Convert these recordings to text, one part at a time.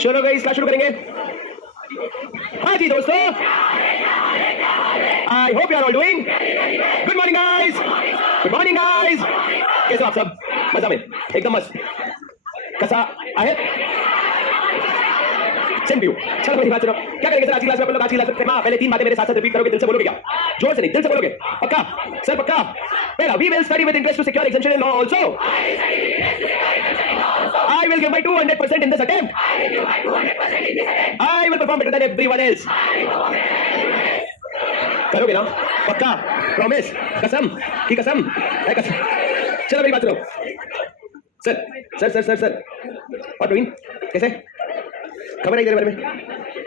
चलो गई क्लास शुरू करेंगे। हाँ जी दोस्तों, I hope you are all doing good morning guys. Good morning guys, कैसे हो आप सब? मजा में एकदम मस्त कसा आहे सेम व्यू। चलो मेरी बात सुनो, क्या करेंगे सर आज की क्लास में? अपन लोग आज की क्लास में पहले 3 बातें मेरे साथ साथ रिपीट करोगे, दिल से बोलोगे क्या? जोर से नहीं, दिल से बोलोगे, पक्का सर पक्का? पहला, we will study with interest to secure examination in law also. I will give my 200% in this attempt. I will perform better than everyone else. करोगे ना? पक्का? प्रॉमिस? कसम की कसम है कसम। चलो मेरी बात सुनो sir sir sir sir sir और प्रवीण कैसे? खबर है तेरे बारे में?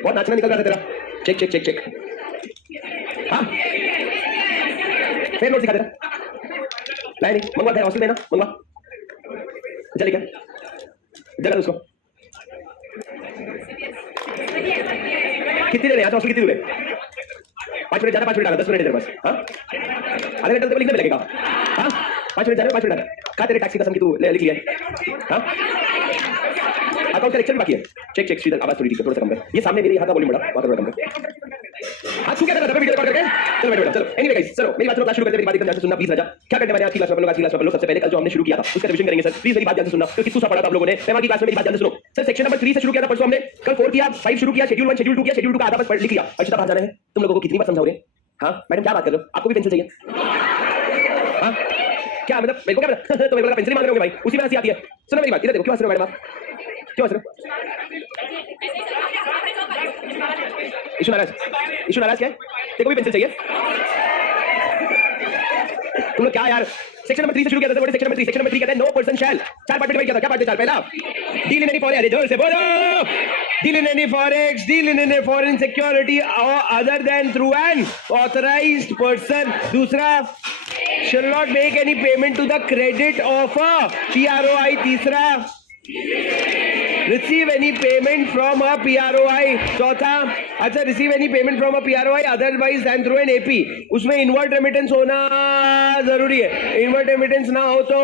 बहुत नाचना निकल रहा था तेरा। Check check check check. हाँ फिर नोट दिखा तेरा। लाए नहीं? मंगवा है हॉस्टल में ना, मंगवा। चले क्या जगह उसको कितनी देर है? यहाँ हॉस्टल कितनी दूर है? 5 मिनट जाना, 5 मिनट आना, 10 मिनट तेरे पास। हाँ आधे घंटे तो लिखने में लगेगा। हाँ 5 मिनट जाना, 5 मिनट आना। कहा तेरे टैक्सी कसम की तू लिख लिया है? हाँ अकाउंट कलेक्शन बाकी है। चेक चेक श्रीधर, आवाज थोड़ी ठीक है, थोड़ा सा कम कर। ये सामने मेरे यहाँ का वॉल्यूम बढ़ा, बात थोड़ा कम कर। आज तू क्या कर रहा था? वीडियो रिकॉर्ड करके। चलो बैठो चलो। एनीवे गाइस चलो मेरी बात सुनो, क्लास शुरू करते हैं। मेरी बात एकदम ध्यान से सुनना प्लीज राजा। क्या करने वाले आज की क्लास में? अपन लोग आज की क्लास में अपन लोग सबसे पहले कल जो हमने शुरू किया था उसका रिवीजन करेंगे सर। प्लीज मेरी बात ध्यान से सुनना, क्योंकि किसको पढ़ा था आप लोगों ने। मैं की क्लास में मेरी बात ध्यान से सुनो सर। सेक्शन नंबर 3 से शुरू किया था परसों हमने, कल 4 किया, 5 शुरू किया, शेड्यूल 1 शेड्यूल 2 किया, शेड्यूल 2 का आधा बस पढ़ लिख लिया। अच्छा बाहर जाना है तुम लोगों को, कितनी बार समझाओगे? हाँ मैडम क्या बात कर रहे हो? आपको भी पेंसिल चाहिए? हाँ क्या मतलब मेरे को क्या पता? तो मेरे को पेंसिल मांग रहे होगे भाई, उसी में हंसी आती है। सुनो मेरी बात, इधर देखो, क्यों हंस रहे हो मैडम आप? क्यों हंस रहे हो? इशू नाराज क्या है? तेरे को भी पेंसिल चाहिए? तुम लोग क्या यार, सेक्शन नंबर 3 से शुरू किया था। सेक्शन नंबर 3 कहता है नो पर्सन शैल। 4 पार्ट में डिवाइड किया था। क्या पार्ट है 4? पहला डील इन एनी फॉरेन, अरे जोर से बोलो, deal in any forex, deal in any foreign security other than through an authorised person. दूसरा shall not make any payment to the credit of a PROI. तीसरा receive any payment from a PROI. चौथा अच्छा receive any payment from a PROI otherwise than through an AP. उसमें invert remittance होना जरूरी है। Invert remittance ना हो तो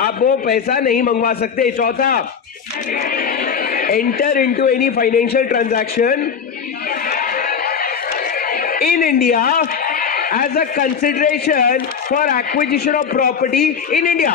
आप वो पैसा नहीं मंगवा सकते। चौथा enter into any financial transaction in India as a consideration for acquisition of property in India.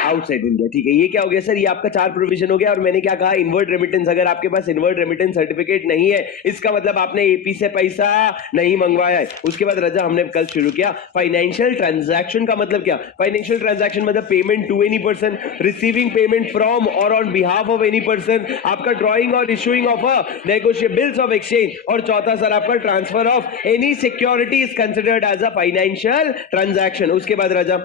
Outside India. ठीक है, ये क्या हो गया सर? ये आपका 4 प्रोविजन हो गया। और मैंने क्या कहा? Invert remittance. अगर आपके पास इनवर्ट रेमिटेंस सर्टिफिकेट नहीं है इसका मतलब आपने एपी से पैसा नहीं मंगवाया है। उसके बाद रजा हमने कल शुरू किया फाइनेंशियल ट्रांजैक्शन का मतलब क्या? फाइनेंशियल ट्रांजैक्शन मतलब payment to any person, receiving payment from or on behalf of any person, आपका drawing or issuing of a negotiables of exchange. और चौथा सर आपका transfer of any security is considered as a financial transaction. उसके बाद राजा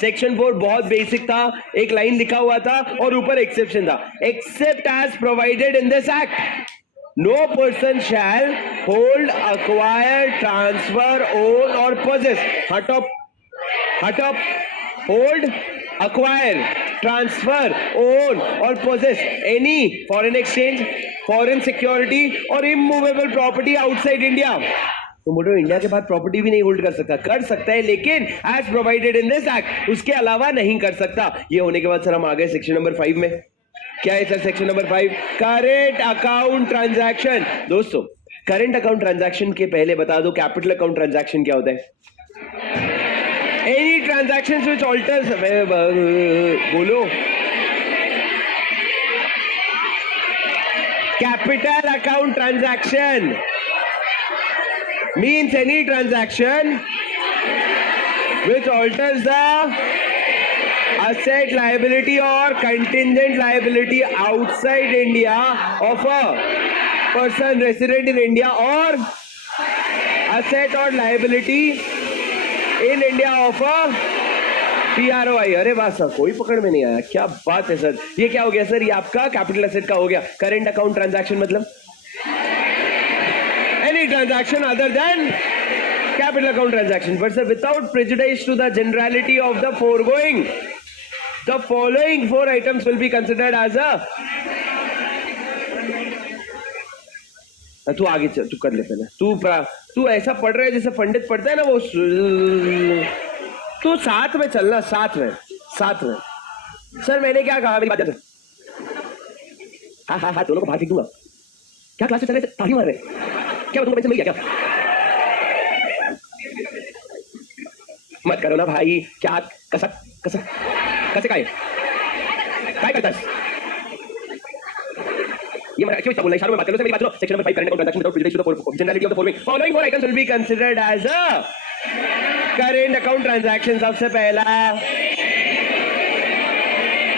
section 4 बहुत basic था, एक line लिखा हुआ था और ऊपर एक्सेप्शन था। Except as provided in this act, no person shall hold, acquire, transfer, own or possess. हट अप hold, acquire, transfer, own or possess any foreign exchange, foreign security or immovable property outside India. तो motto India के बाद property भी नहीं hold कर सकता है, लेकिन as provided in this act उसके अलावा नहीं कर सकता। ये होने के बाद सर हम आ गए सेक्शन नंबर 5 में। क्या है sir section number 5? Current account transaction. दोस्तों करेंट अकाउंट ट्रांजैक्शन के पहले बता दो कैपिटल अकाउंट ट्रांजैक्शन क्या होता है? एनी ट्रांजैक्शंस व्हिच ऑल्टर्स, बोलो, capital account transaction means any transaction which alters the asset liability or contingent liability outside India of a person resident in India or asset or liability in India of a PROI। अरे वाह sir, कोई पकड़ में नहीं आया, क्या बात है सर। ये क्या हो गया सर? ये आपका कैपिटल एसेट का हो गया। करेंट अकाउंट ट्रांजैक्शन मतलब any transaction other than capital account transaction. But sir, without prejudice to the generality of the foregoing, the following 4 items will be considered as a तू आगे चल, तू कर ले पहले। तू ऐसा पढ़ रहा है जैसे पंडित पढ़ता है ना, वो तो साथ में चलना, साथ में। सर मैंने क्या कहा, मेरी बात ध्यान से। हाँ, दोनों को बाहर फेंक दूंगा। क्या क्लास में चल रहे थे, ताली मार रहे? क्या तुमको पैसे मिल गया क्या? मत करो ना भाई, क्या कसे काय करता है? ये मैं क्यों बोल रहा इशारों में बात करो। मेरी बात सुनो। Section number 5 current account transaction without privilege to the generality of the following four items will be considered as a current account transaction. सबसे पहला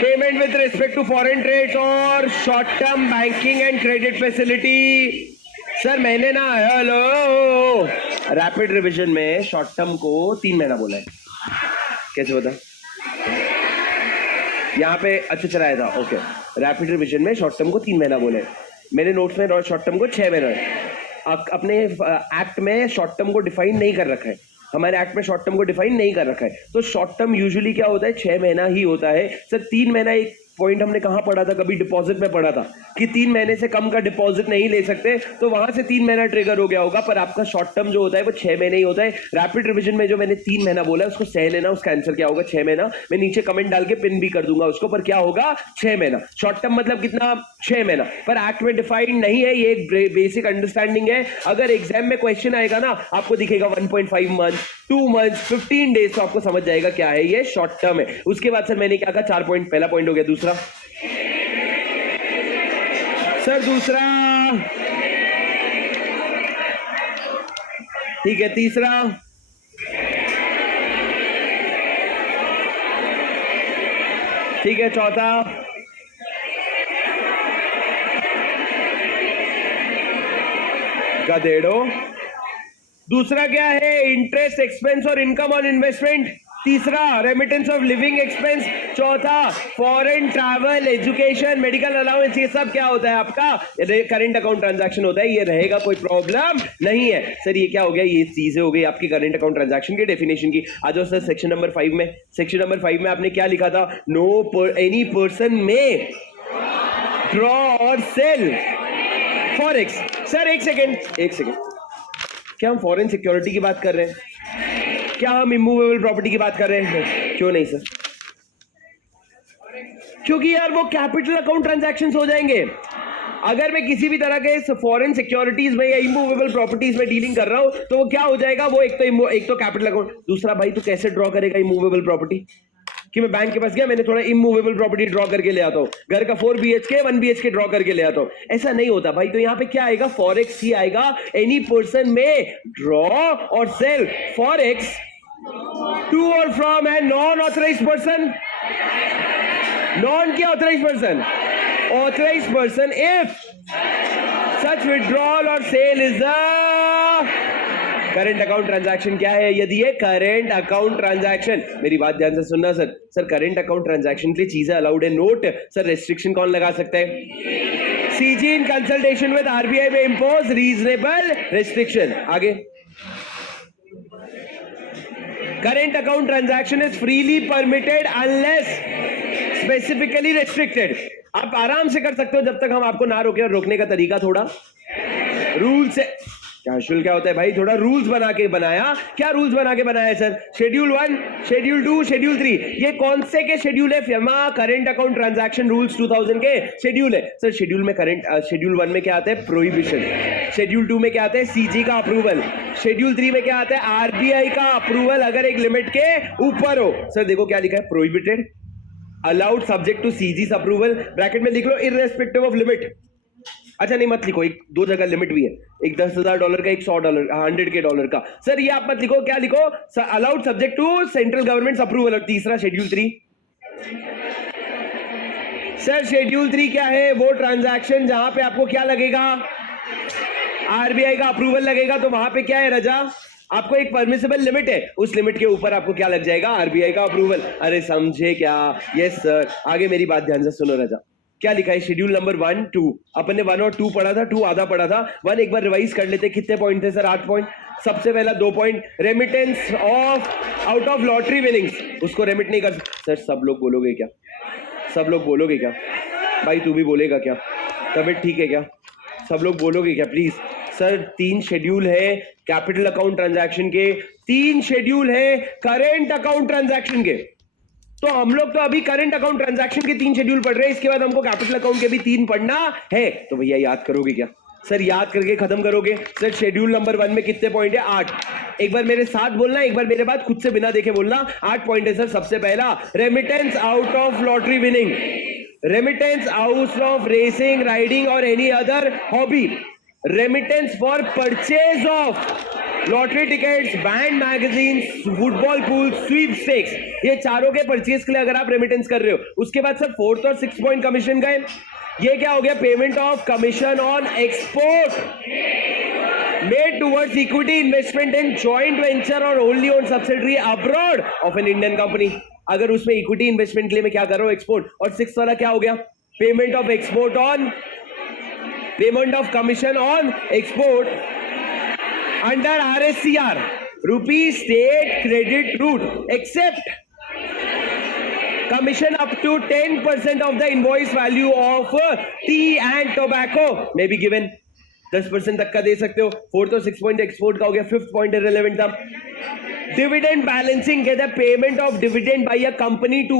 payment with respect to foreign trades or short term banking and credit facility. Sir मैंने ना hello rapid revision में short term को 3 महीना बोला है। कैसे बता? यहाँ पे अच्छा चलाया था। ओके, रैपिड रिवीजन में शॉर्ट टर्म को 3 महीना बोले। मेरे नोट्स में शॉर्ट टर्म को 6 महीना। अपने एक्ट में शॉर्ट टर्म को डिफाइन नहीं कर रखा है। हमारे एक्ट में शॉर्ट टर्म को डिफाइन नहीं कर रखा है। तो शॉर्ट टर्म यूजुअली क्या होता है, 6 महीना ही होता है। सर 3 महीना एक पॉइंट हमने कहां पढ़ा था, कभी डिपॉजिट में पढ़ा था कि 3 महीने से कम का डिपॉजिट नहीं ले सकते, तो वहां से 3 महीना ट्रिगर हो गया होगा। पर आपका शॉर्ट टर्म जो होता है वो 6 महीने ही होता है। रैपिड रिवीजन में जो मैंने 3 महीना बोला है उसको सह लेना, उसका आंसर क्या होगा 6 महीना। मैं नीचे कमेंट डाल के पिन भी कर दूंगा उसको, पर क्या होगा 6 महीना। शॉर्ट टर्म मतलब कितना, 6 महीना। पर एक्ट में डिफाइंड नहीं है, ये एक बेसिक अंडरस्टैंडिंग है। अगर एग्जाम में क्वेश्चन आएगा ना, आपको दिखेगा 1.5 मंथ, 2 मंथ, 15 डेज, तो आपको समझ जाएगा क्या है ये शॉर्ट टर्म है। उसके बाद सर मैंने क्या कहा, 4 पॉइंट। पहला पॉइंट हो गया। दूसरा सर, दूसरा ठीक है। तीसरा ठीक है। चौथा गधेड़ो। दूसरा क्या है, इंटरेस्ट एक्सपेंस और इनकम ऑन इन्वेस्टमेंट। तीसरा रेमिटेंस ऑफ लिविंग एक्सपेंस। चौथा foreign travel, education, medical allowance. ये सब क्या होता है आपका करंट अकाउंट ट्रांजैक्शन होता है। ये रहेगा, कोई प्रॉब्लम नहीं है। सर ये क्या हो गया, ये चीजें हो गई आपकी करंट अकाउंट ट्रांजैक्शन की डेफिनेशन की। आ जाओ सर सेक्शन नंबर 5 में। सेक्शन नंबर 5 में आपने क्या लिखा था, any person may draw or sell forex. Sir एक सेकेंड, क्या हम फॉरेन सिक्योरिटी की बात कर रहे हैं? क्या हम इमूवेबल प्रॉपर्टी की बात कर रहे हैं? क्यों नहीं सर? क्योंकि यार वो कैपिटल अकाउंट ट्रांजैक्शंस हो जाएंगे। अगर मैं किसी भी तरह के फॉरेन सिक्योरिटीज में या इमूवेबल प्रॉपर्टीज में डीलिंग कर रहा हूं, तो वो क्या हो जाएगा, वो एक तो कैपिटल अकाउंट। दूसरा भाई तू कैसे ड्रॉ करेगा इमूवेबल प्रॉपर्टी? कि मैं बैंक के पास गया, मैंने थोड़ा इमूवेबल प्रॉपर्टी ड्रॉ करके ले आता हूँ, घर का 4 BHK 1 BHK ड्रॉ करके ले आता हूँ। ऐसा नहीं होता भाई। तो यहाँ पे क्या आएगा, फॉरेक्स ही आएगा। Any person may draw or sell forex to or from and non authorised person. Non क्या, authorised person. Authorised person if such withdrawal or sale is a current account transaction. क्या है, यदि ये करंट अकाउंट ट्रांजैक्शन। मेरी बात ध्यान से सुनना sir. Sir current account transaction के लिए चीजें अलाउड है। नोट सर, रेस्ट्रिक्शन कौन लगा सकता है? CG in consultation with RBI में इंपोज रीजनेबल रेस्ट्रिक्शन। आगे, current account transaction is freely permitted unless specifically restricted. आप आराम से कर सकते हो जब तक हम आपको ना रोके। और रोकने का तरीका थोड़ा रूल से कैजुअल क्या होता है भाई, थोड़ा रूल्स बना के बनाया। क्या रूल्स बना के बनाया सर? Schedule 1, schedule 2, schedule 3। ये कौन से के शेड्यूल है? FEMA current account transaction rules 2000 के शेड्यूल है सर। शेड्यूल में शेड्यूल 1 में क्या आता है, प्रोहिबिशन। शेड्यूल 2 में क्या आता है, CG का अप्रूवल। शेड्यूल 3 में क्या आता है, RBI का अप्रूवल अगर एक लिमिट के ऊपर हो। सर देखो क्या लिखा है, prohibited, allowed subject to CG's approval. Bracket में लिख लो इररेस्पेक्टिव ऑफ लिमिट। अच्छा नहीं मत लिखो, एक 2 जगह लिमिट भी है, एक $10,000 का, एक $100 $100 का। सर ये आप मत लिखो, क्या लिखो, allowed subject to central government approval. और तीसरा शेड्यूल 3। सर शेड्यूल 3 क्या है, वो ट्रांजैक्शन जहां पे आपको क्या लगेगा, RBI का अप्रूवल लगेगा। तो वहां पे क्या है रजा, आपको एक परमिसिबल लिमिट है, उस लिमिट के ऊपर आपको क्या लग जाएगा, RBI का अप्रूवल। अरे समझे क्या? Yes sir. आगे मेरी बात ध्यान से सुनो रजा, क्या लिखा है शेड्यूल नंबर 1, 2। अपन ने 1 और 2 पढ़ा था, 2 आधा पढ़ा था। 1 एक बार रिवाइज कर लेते, कितने पॉइंट थे सर? 8 पॉइंट। सबसे पहला 2 point, remittance of out of lottery winnings, उसको रेमिट नहीं कर सर। सब लोग बोलोगे क्या? सब लोग बोलोगे क्या? भाई तू भी बोलेगा क्या? तबीयत ठीक है क्या? सब लोग बोलोगे क्या प्लीज? सर 3 शेड्यूल है कैपिटल अकाउंट ट्रांजैक्शन के, 3 शेड्यूल है करेंट अकाउंट ट्रांजैक्शन के। तो हम लोग तो अभी करंट अकाउंट ट्रांजैक्शन के 3 शेड्यूल पढ़ रहे हैं, इसके बाद हमको कैपिटल अकाउंट के भी 3 पढ़ना है। तो भैया याद करोगे क्या? सर याद करके खत्म करोगे। सर शेड्यूल नंबर 1 में कितने पॉइंट है? 8। एक बार मेरे साथ बोलना, एक बार मेरे बाद खुद से बिना देखे बोलना। 8 पॉइंट है सर। सबसे पहला, remittance out of lottery winning, remittance out of racing, riding or any other hobby, remittance for purchase of lottery tickets, band magazine, football pool, sweepstakes, ये चारों के परचेज के लिए अगर आप रेमिटेंस कर रहे हो। उसके बाद सर 4th और 6th पॉइंट कमीशन गए। ये क्या हो गया? Payment of commission on export made towards equity investment in joint venture or wholly owned subsidiary abroad of an Indian company. अगर उसमें इक्विटी इन्वेस्टमेंट के लिए मैं क्या कर रहा हूं? एक्सपोर्ट। और 6th वाला क्या हो गया? Payment of export on, payment of commission on export under RSCR, rupee state credit route, except commission up to 10% of the invoice value of tea and tobacco may be given। 10% तक का दे सकते हो। 4th और 6th point export का हो गया। 5th point irrelevant था। Dividend balancing कहता है payment of dividend by a company to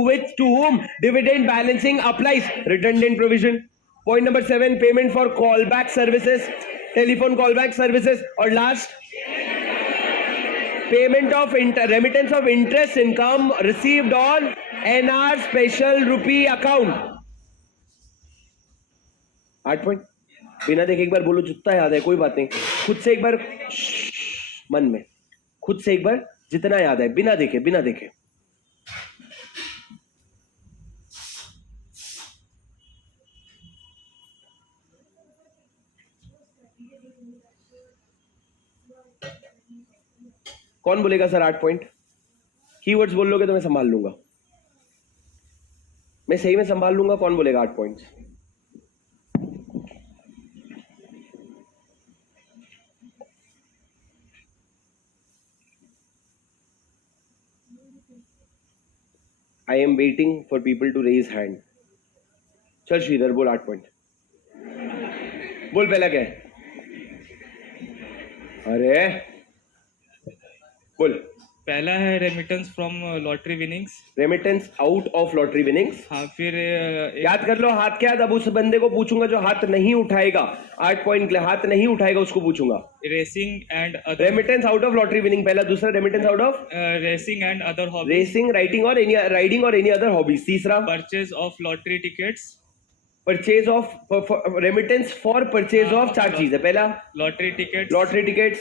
whom dividend balancing applies, redundant provision. Point number 7, payment for callback services, telephone callback services. और last, payment of remittance of interest income received on NR special rupee account. 8 point बिना देखे एक बार बोलो, जितना याद है कोई बात नहीं, खुद से एक बार मन में, खुद से एक बार जितना याद है, बिना देखे, बिना देखे। कौन बोलेगा सर 8 पॉइंट? कीवर्ड्स बोल लोगे तो मैं संभाल लूंगा, मैं सही में संभाल लूंगा। कौन बोलेगा 8 points? I am waiting for people to raise hand. चल श्रीधर बोल 8 पॉइंट बोल। पहला क्या है? अरे बोल। पहला है remittance from lottery winnings, remittance out of lottery winnings. हाँ, फिर याद कर लो हाथ क्या है। अब उस बंदे को पूछूंगा जो हाथ नहीं उठाएगा 8 पॉइंट के लिए, हाथ नहीं उठाएगा उसको पूछूंगा। Racing and other, remittance out of lottery winning पहला। दूसरा remittance out of racing and other hobby, racing, riding or any other hobbies. तीसरा, purchase of lottery tickets, purchase of, remittance for purchase of. 4 चीज है। पहला lottery tickets,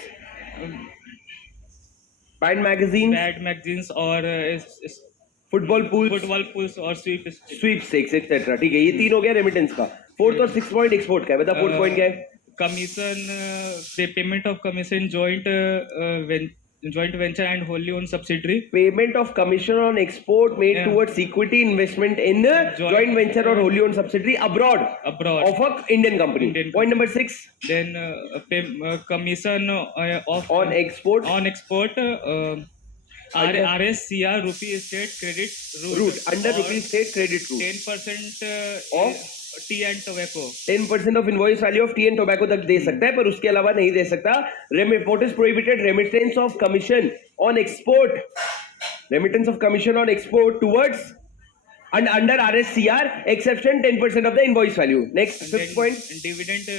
band magazines और football pools और SVEEP stakes etcetera. ठीक है, ये 3 हो गया रेमिटेंस का। 4th और 6th पॉइंट एक्सपोर्ट का है। बता 4th पॉइंट क्या है? Commission, payment of commission joint venture and wholly owned subsidiary, payment of commission on export made towards equity investment in joint venture और wholly owned subsidiary abroad of a Indian company. Point number 6, then commission of on export RSCR rupee state credit route under rupee state credit route 10% of T and tobacco, 10% of invoice value of T and tobacco तक दे सकता है, पर उसके अलावा नहीं दे सकता। What is prohibited? Remittance of commission on export, remittance of commission on export towards and under RSCR exception 10% of the invoice value. Next, 5th point, dividend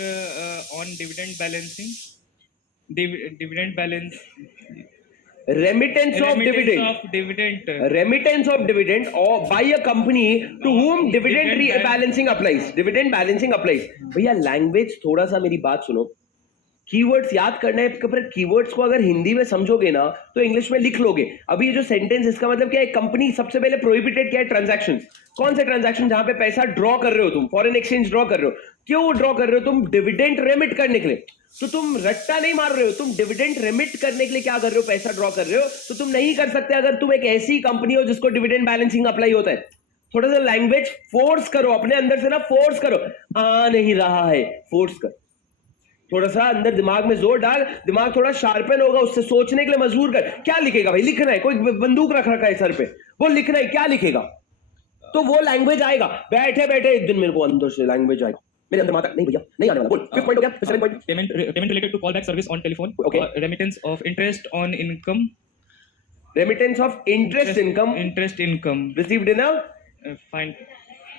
on dividend balancing, dividend balance, remittance of dividend or by a company to whom dividend balancing applies. Dividend balancing applies. भैया language थोड़ा सा मेरी बात सुनो, keywords याद करना है। पर कीवर्ड्स को अगर हिंदी में समझोगे ना तो इंग्लिश में लिख लोगे। अभी ये जो सेंटेंस, इसका मतलब क्या है? कंपनी सबसे पहले प्रोहिबिटेड क्या है? ट्रांजैक्शंस। कौन से ट्रांजैक्शन? जहां पे पैसा ड्रॉ कर रहे हो तुम, फॉरेन एक्सचेंज ड्रॉ कर रहे हो। क्यों ड्रॉ कर रहे हो तुम? डिविडेंड रेमिट करने के लिए। तो तुम रट्टा नहीं मार रहे हो, तुम डिविडेंड रेमिट करने के लिए क्या कर रहे हो? पैसा ड्रॉ कर रहे हो। तो तुम नहीं कर सकते अगर तुम एक ऐसी कंपनी हो जिसको डिविडेंड बैलेंसिंग अप्लाई होता है। थोड़ा सा लैंग्वेज फोर्स करो अपने अंदर से ना, फोर्स करो। आ नहीं रहा है, फोर्स कर, थोड़ा सा अंदर दिमाग में जोर डाल, दिमाग थोड़ा शार्पन होगा, उससे सोचने के लिए मजबूर कर। क्या लिखेगा भाई? लिखना है, कोई बंदूक रख रखा है सर पे, वो लिखना है, क्या लिखेगा? तो वो लैंग्वेज आएगा। बैठे बैठे एक दिन मेरे को अंदर से लैंग्वेज आएगा, मेरे अंदर माता नहीं भैया नहीं आने वाला। बोल 5th पॉइंट हो गया। 7th point, payment related to call back service on telephone, remittance of interest on income remittance of interest income interest income. Received in a Fine.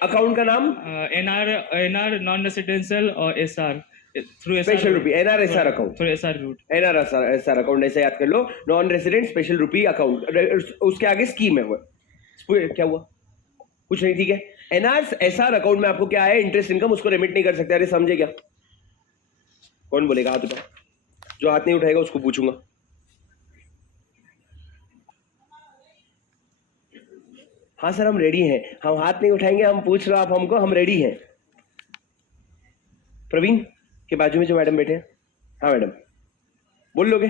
Account का नाम NR non-residential or SR through SR special route. Rupee NRSR account Through SR route. NRSR account ऐसे याद कर लो, non resident special rupee account, उसके आगे scheme है वो। क्या हुआ? कुछ नहीं, ठीक है। NRSR अकाउंट में आपको क्या है, इंटरेस्ट इनकम, उसको रेमिट नहीं कर सकते। अरे समझे क्या? कौन बोलेगा? हाथ उठाओ, जो हाथ नहीं उठाएगा उसको पूछूंगा। हाँ सर हम रेडी हैं, हम हाथ नहीं उठाएंगे, हम पूछ रहे हो आप हमको, हम रेडी हैं। प्रवीण के बाजू में जो मैडम बैठे हैं, हाँ मैडम बोल लोगे?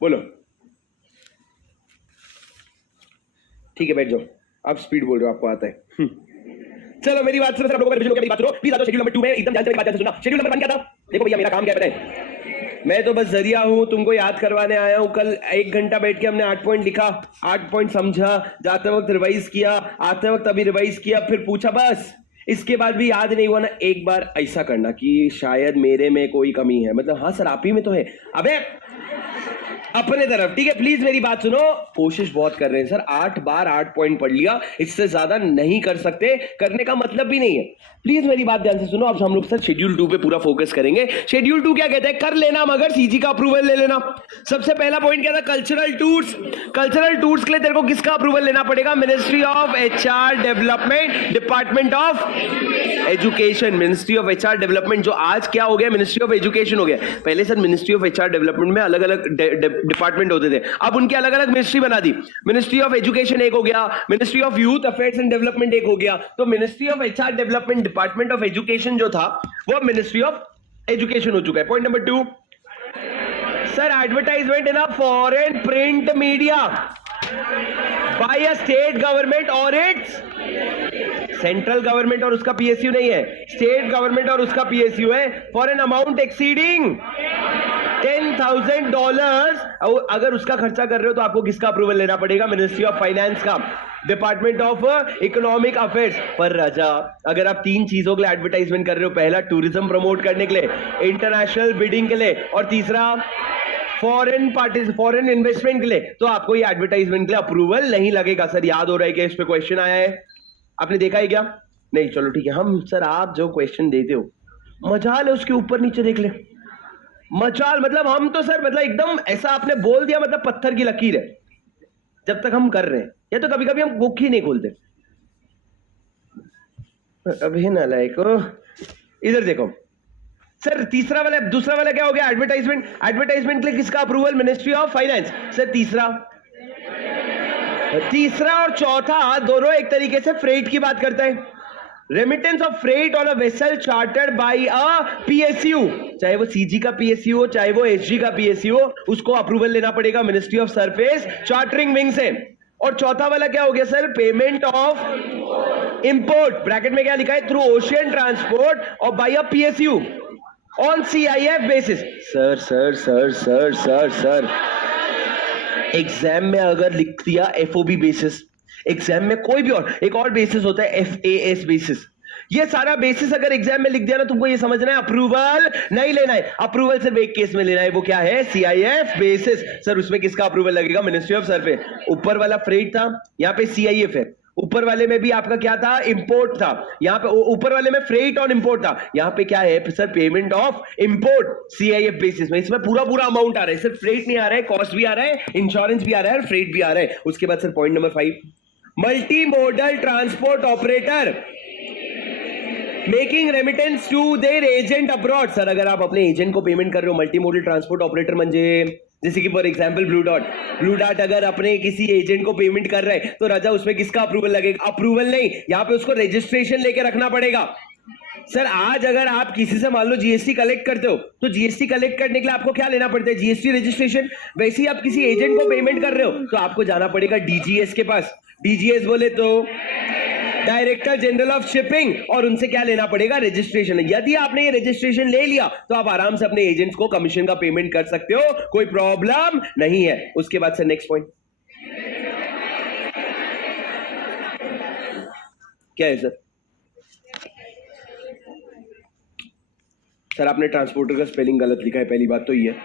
बोलो। ठीक है बैठ जाओ, आप स्पीड बोल रहे हो, आपको आता है। चलो मेरी बात सुनो सर, आप लोगों मेरी बात सुनो, प्लीज आ जाओ। शेड्यूल नंबर 2 में एकदम ध्यान से मेरी बात सुना। शेड्यूल नंबर 1 क्या था? देखो भैया मेरा काम क्या है पता है, मैं तो बस जरिया हूं, तुमको याद करवाने आया हूं। कल 1 घंटा बैठ के हमने 8 पॉइंट लिखा, 8 पॉइंट समझा, जाते वक्त रिवाइज किया, आते वक्त अभी रिवाइज किया, फिर पूछा, बस इसके बाद भी याद नहीं हुआ ना। एक बार ऐसा करना कि शायद मेरे में कोई कमी है, मतलब हाँ सर आप ही में तो है, अबे अपने तरफ, ठीक है। प्लीज मेरी बात सुनो, कोशिश बहुत कर रहे हैं सर, 8 बार 8 पॉइंट पढ़ लिया, इससे ज्यादा नहीं कर सकते, करने का मतलब भी नहीं है। प्लीज मेरी बात ध्यान से सुनो। अब हम लोग सर शेड्यूल 2 पे पूरा फोकस करेंगे। शेड्यूल 2 क्या कहता है? कर लेना मगर सीजी का अप्रूवल ले लेना। सबसे पहला पॉइंट क्या था? Cultural tours. कल्चरल टूर्स के लिए तेरे को किसका अप्रूवल लेना पड़ेगा? Ministry of HR development, department of education. Ministry of HR development, जो आज क्या हो गया, मिनिस्ट्री ऑफ एजुकेशन हो गया। पहले sir ministry of HR development में अलग अलग डिपार्टमेंट होते थे, अब उनकी अलग अलग मिनिस्ट्री बना दी। मिनिस्ट्री ऑफ एजुकेशन एक हो गया, ministry of youth affairs and development एक हो गया। तो ministry of HR development, department of education जो था वो मिनिस्ट्री ऑफ एजुकेशन हो चुका है। Point number 2 sir, advertisement in a foreign print media bye a state government और इट्स सेंट्रल गवर्नमेंट और उसका PSU नहीं है, स्टेट गवर्नमेंट और उसका PSU है, फॉर एन अमाउंट एक्सीडिंग $10,000। अगर उसका खर्चा कर रहे हो तो आपको किसका अप्रूवल लेना पड़ेगा? मिनिस्ट्री ऑफ फाइनेंस का, डिपार्टमेंट ऑफ इकोनॉमिक अफेयर्स। पर राजा अगर आप 3 चीजों के लिए एडवर्टाइजमेंट कर रहे हो, पहला टूरिज्म प्रमोट करने के लिए, इंटरनेशनल बिडिंग के लिए, और तीसरा फॉरेन इन्वेस्टमेंट के लिए, तो आपको ये एडवर्टाइजमेंट के लिए अप्रूवल नहीं लगेगा। सर याद हो रहा है कि इस पे क्वेश्चन आया है, आपने देखा है क्या? नहीं, चलो ठीक है। हम सर आप जो क्वेश्चन देते हो मजाल है उसके ऊपर नीचे देख ले, मचाल मतलब हम तो सर मतलब एकदम ऐसा आपने बोल दिया, मतलब पत्थर की लकीर है जब तक हम कर रहे हैं, या तो कभी कभी हम बुक ही नहीं खोलते। अभी ना लाइको, इधर देखो सर, दूसरा वाला क्या हो गया? एडवर्टाइजमेंट। एडवर्टाइजमेंट के लिए किसका approval? Ministry of finance. Sir तीसरा और चौथा दोनों एक तरीके से फ्रेट की बात करता है। Remittance of freight on a vessel chartered by a PSU, चाहे वो CG का PSU हो चाहे वो SG का PSU हो, उसको अप्रूवल लेना पड़ेगा ministry of surface chartering wing से। और चौथा वाला क्या हो गया sir? Payment of import, bracket में क्या लिखा है? थ्रू ओशियन ट्रांसपोर्ट और by a PSU on CIF basis. Sir exam में अगर लिख दिया FOB बेसिस, एग्जाम में कोई भी और एक और बेसिस होता है FAS बेसिस, ये सारा बेसिस अगर एग्जाम में लिख दिया ना, तुमको ये समझना है अप्रूवल नहीं लेना है। अप्रूवल सिर्फ एक केस में लेना है, वो क्या है? CIF basis. सर उसमें किसका अप्रूवल लगेगा? Ministry of surface. ऊपर वाला फ्रेट था, यहाँ पे CIF है। ऊपर वाले में भी आपका क्या था? इंपोर्ट था। यहाँ पे ऊपर वाले में फ्रेट और इंपोर्ट था, यहाँ पे क्या है sir? Payment of import CIF basis में। इसमें पूरा अमाउंट आ रहा है, सिर्फ फ्रेट नहीं आ रहा है, कॉस्ट भी आ रहा है, इंश्योरेंस भी आ रहा है और फ्रेट भी आ रहा है। उसके बाद sir point number 5, multi modal transport operator making remittance to their agent abroad. Sir अगर आप अपने एजेंट को पेमेंट कर रहे हो, मल्टी मोडल ट्रांसपोर्ट ऑपरेटर म्हणजे जैसे कि फॉर एग्जांपल ब्लू डॉट अगर अपने किसी एजेंट को पेमेंट कर रहे हैं तो राजा उसमें किसका अप्रूवल लगेगा? अप्रूवल नहीं, यहाँ पे उसको रजिस्ट्रेशन लेके रखना पड़ेगा। सर आज अगर आप किसी से मान लो GST कलेक्ट करते हो, तो GST कलेक्ट करने के लिए आपको क्या लेना पड़ता है? GST registration. वैसे ही आप किसी एजेंट को पेमेंट कर रहे हो तो आपको जाना पड़ेगा DGS के पास। DGS बोले तो डायरेक्टर जनरल ऑफ शिपिंग, और उनसे क्या लेना पड़ेगा? रजिस्ट्रेशन। यदि आपने ये रजिस्ट्रेशन ले लिया तो आप आराम से अपने एजेंट्स को कमीशन का पेमेंट कर सकते हो, कोई प्रॉब्लम नहीं है। उसके बाद सर नेक्स्ट पॉइंट क्या है सर? सर आपने ट्रांसपोर्टर का स्पेलिंग गलत लिखा है, पहली बात तो ये है।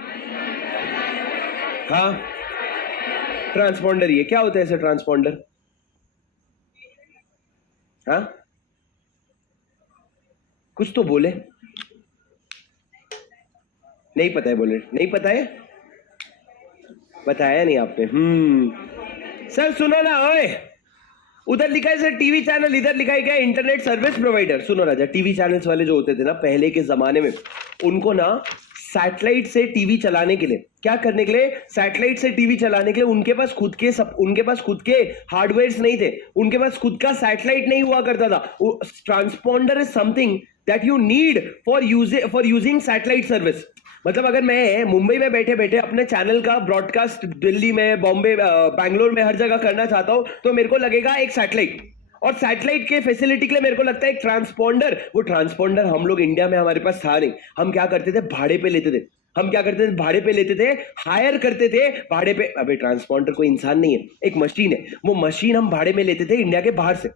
हाँ ट्रांसपॉन्डर ये क्या होता है सर ट्रांसपॉन्डर? हाँ कुछ तो बोले, नहीं पता है, बोले नहीं पता है, बताया नहीं आपने। सर सुनो ना, ओए उधर लिखा है सर टीवी चैनल, इधर लिखा है क्या इंटरनेट सर्विस प्रोवाइडर। सुनो राजा, टीवी चैनल्स वाले जो होते थे ना पहले के जमाने में, उनको ना सैटेलाइट से टीवी चलाने के लिए, क्या करने के लिए, सैटेलाइट से टीवी चलाने के लिए उनके पास खुद के हार्डवेयर्स नहीं थे, उनके पास खुद का सैटेलाइट नहीं हुआ करता था। Transponder is something that you need for using satellite service. मतलब अगर मैं मुंबई में बैठे बैठे अपने चैनल का ब्रॉडकास्ट दिल्ली में, बॉम्बे, बैंगलोर में हर जगह करना चाहता हूं, तो मेरे को लगेगा एक सैटेलाइट, और सैटेलाइट के फैसिलिटी के लिए मेरे को लगता है एक ट्रांसपॉन्डर। वो ट्रांसपॉन्डर हम लोग इंडिया में हमारे पास था नहीं, हम क्या करते थे, भाड़े पे लेते थे। हम क्या करते थे, भाड़े पे लेते थे, हायर करते थे भाड़े पे। अबे ट्रांसपॉन्डर कोई इंसान नहीं है, एक मशीन है। वो मशीन हम भाड़े में लेते थे इंडिया के बाहर से।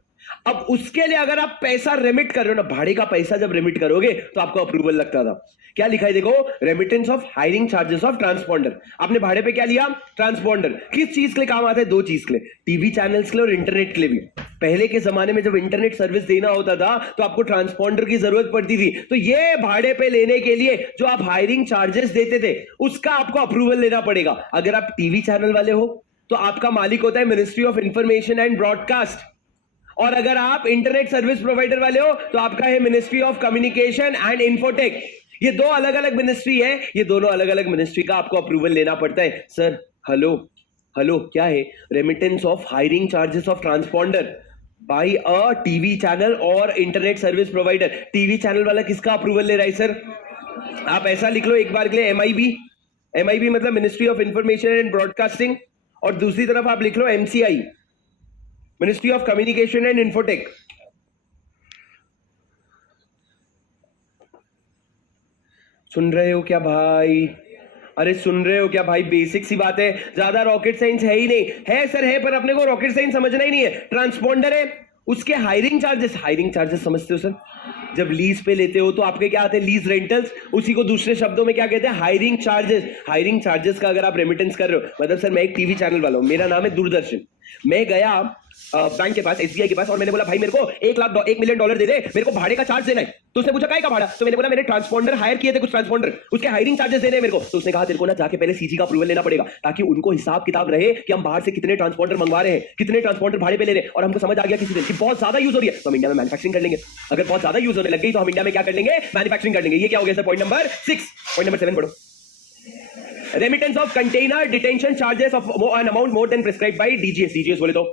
अब उसके लिए अगर आप पैसा रेमिट कर रहे हो ना, भाड़े का पैसा जब रेमिट करोगे तो आपको अप्रूवल लगता था। क्या लिखा है देखो, remittance of hiring charges of transponder. आपने भाड़े पे क्या लिया, ट्रांसपॉन्डर। किस चीज के लिए काम आता है, दो चीज के लिए, टीवी चैनल्स के लिए और इंटरनेट के लिए भी। पहले के जमाने में जब इंटरनेट सर्विस देना होता था तो आपको ट्रांसपॉन्डर की जरूरत पड़ती थी, तो ये भाड़े पे लेने के लिए जो आप हायरिंग चार्जेस देते थे उसका आपको अप्रूवल लेना पड़ेगा। अगर आप टीवी चैनल वाले हो तो आपका मालिक होता है ministry of information and broadcast, और अगर आप इंटरनेट सर्विस प्रोवाइडर वाले हो तो आपका है ministry of communication and infotech. ये दो अलग अलग मिनिस्ट्री है, ये दोनों अलग अलग मिनिस्ट्री का आपको अप्रूवल लेना पड़ता है। सर हेलो क्या है, remittance of hiring charges of transponder by a TV channel और internet service provider. TV channel वाला किसका अप्रूवल ले रहा है सर? आप ऐसा लिख लो एक बार के लिए, MIB मतलब ministry of information and broadcasting, और दूसरी तरफ आप लिख लो MCI, ministry of communication and infotech. सुन रहे हो क्या भाई? अरे सुन रहे हो क्या भाई? बेसिक सी बात है, ज्यादा रॉकेट साइंस है ही नहीं। है सर है, पर अपने को रॉकेट साइंस समझना ही नहीं है। ट्रांसपॉन्डर है, उसके हायरिंग चार्जेस समझते हो सर? जब लीज पे लेते हो तो आपके क्या आते हैं, लीज रेंटल्स, उसी को दूसरे शब्दों में क्या कहते हैं, हायरिंग चार्जेस। हायरिंग चार्जेस का अगर आप रेमिटेंस कर रहे हो, मतलब सर मैं एक टीवी चैनल वाला हूं, मेरा नाम है दूरदर्शन, मैं गया बैंक के पास, SBI के पास, और मैंने बोला भाई मेरे को $1 मिलियन दे दे, मेरे को भाड़े का चार्ज देना है। तो उसने पूछा काय का भाड़ा? तो मैंने बोला मैंने ट्रांसपॉन्डर हायर किए थे कुछ ट्रांसपॉन्डर, उसके हायरिंग चार्जेस देने हैं मेरे को। तो उसने कहा तेरे को ना जाके पहले CG का अप्रूवल लेना पड़ेगा, ताकि उनको हिसाब किताब रहे कि हम बाहर से कितने ट्रांसपॉन्डर मंगवा रहे हैं, कितने ट्रांसपॉन्डर भाड़े पे ले रहे हैं। और हमको समझ आ गया किसी दिन कि बहुत ज्यादा यूज हो रही है तो हम इंडिया में मैन्युफैक्चरिंग कर लेंगे। अगर बहुत ज्यादा यूज होने लग गई तो हम इंडिया में क्या कर लेंगे, मैन्युफैक्चरिंग कर लेंगे। ये क्या हो गया sir, point number 6। Point number 7 पढ़ो, remittance of container detention charges of an amount more than prescribed by DGS बोले तो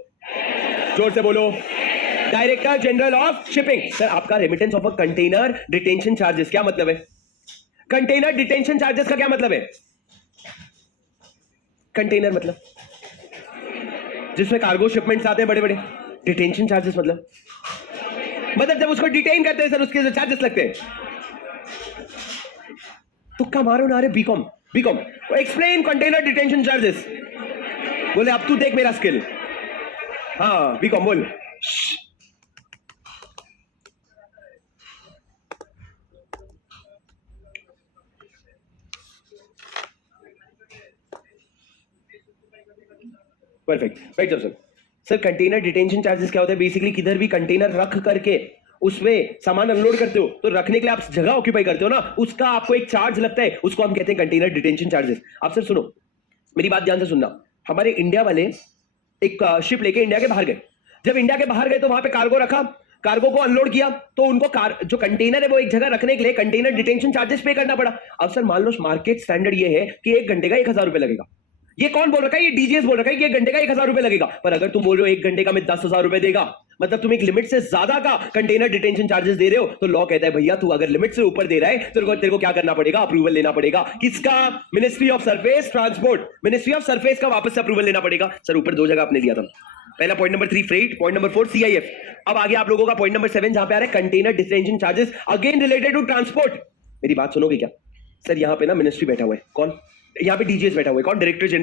जोर से बोलो, director general of shipping. Sir आपका remittance of a container detention charges क्या मतलब है? कंटेनर डिटेंशन चार्जेस का क्या मतलब है? कंटेनर मतलब जिसमें कार्गो शिपमेंट्स आते हैं बड़े बड़े। डिटेंशन चार्जेस मतलब जब उसको डिटेन करते हैं सर, उसके जो चार्जेस लगते हैं। तुक्का मारो ना रे, become explain container detention charges. बोले अब तू देख मेरा स्किल। हाँ बीकॉम बोल। परफेक्ट, बैठ जाओ sir. Sir container detention charges क्या होता है? बेसिकली किधर भी कंटेनर रख करके उसमें सामान अनलोड करते हो तो रखने के लिए आप जगह ऑक्यूपाई करते हो ना, उसका आपको एक चार्ज लगता है, उसको हम कहते हैं कंटेनर डिटेंशन चार्जेस। आप सर सुनो, मेरी बात ध्यान से सुनना। हमारे इंडिया वाले एक शिप लेके इंडिया के बाहर गए। जब इंडिया के बाहर गए तो वहां पे कार्गो रखा, कार्गो को अनलोड किया, तो उनको जो कंटेनर है वो एक जगह रखने के लिए कंटेनर डिटेंशन चार्जेस पे करना पड़ा। अब सर मान लो मार्केट स्टैंडर्ड ये है कि 1 घंटे का 1000 रुपए लगेगा। ये कौन बोल रखा है? ये DGS बोल रखा है कि 1 घंटे का 1000 रुपए लगेगा। पर अगर तुम बोल रहे हो 1 घंटे का मैं 10,000 रुपए देगा, मतलब तुम एक लिमिट से ज्यादा का कंटेनर डिटेंशन चार्जेस दे रहे हो, तो लॉ कहता है भैया तू अगर लिमिट से ऊपर दे रहा है तो तेरे को क्या करना पड़ेगा, अप्रूवल लेना पड़ेगा। किसका? Ministry of surface transport, ministry of surface का वापस से अप्रूवल लेना पड़ेगा। सर ऊपर 2 जगह आपने दिया था, पहला point number 3 freight, point number 4 CIF। अब आगे आप लोगों का पॉइंट नंबर 7 जहां पे आ रहा है container detention charges, again related to transport. मेरी बात सुनोगे क्या? सर यहाँ पे ना मिनिस्ट्री बैठा हुआ है, कौन? यहाँ पे DGS बैठा हुआ है, कौन? Director general